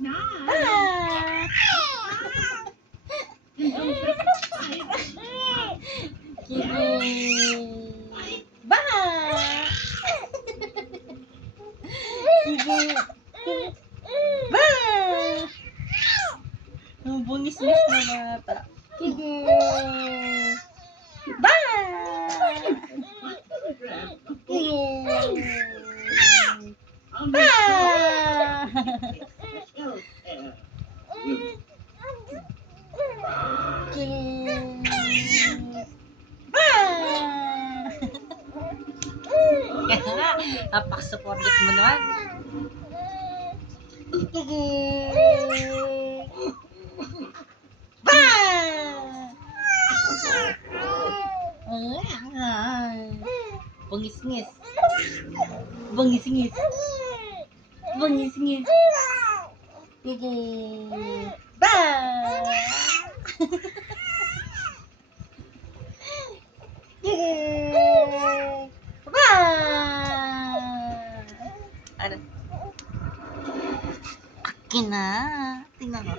Ah! Sige. Ba! Sige. Ba! Ang bungis-bungis na bata. Sige. Ba! Sige. Ba! Napak-supportive mo naman. Ba! Bungis-ngis. Bungis-ngis. Bungis-ngis. Sige. Ba! Sige. Ba! Ano? Akin na. Tingnan mo.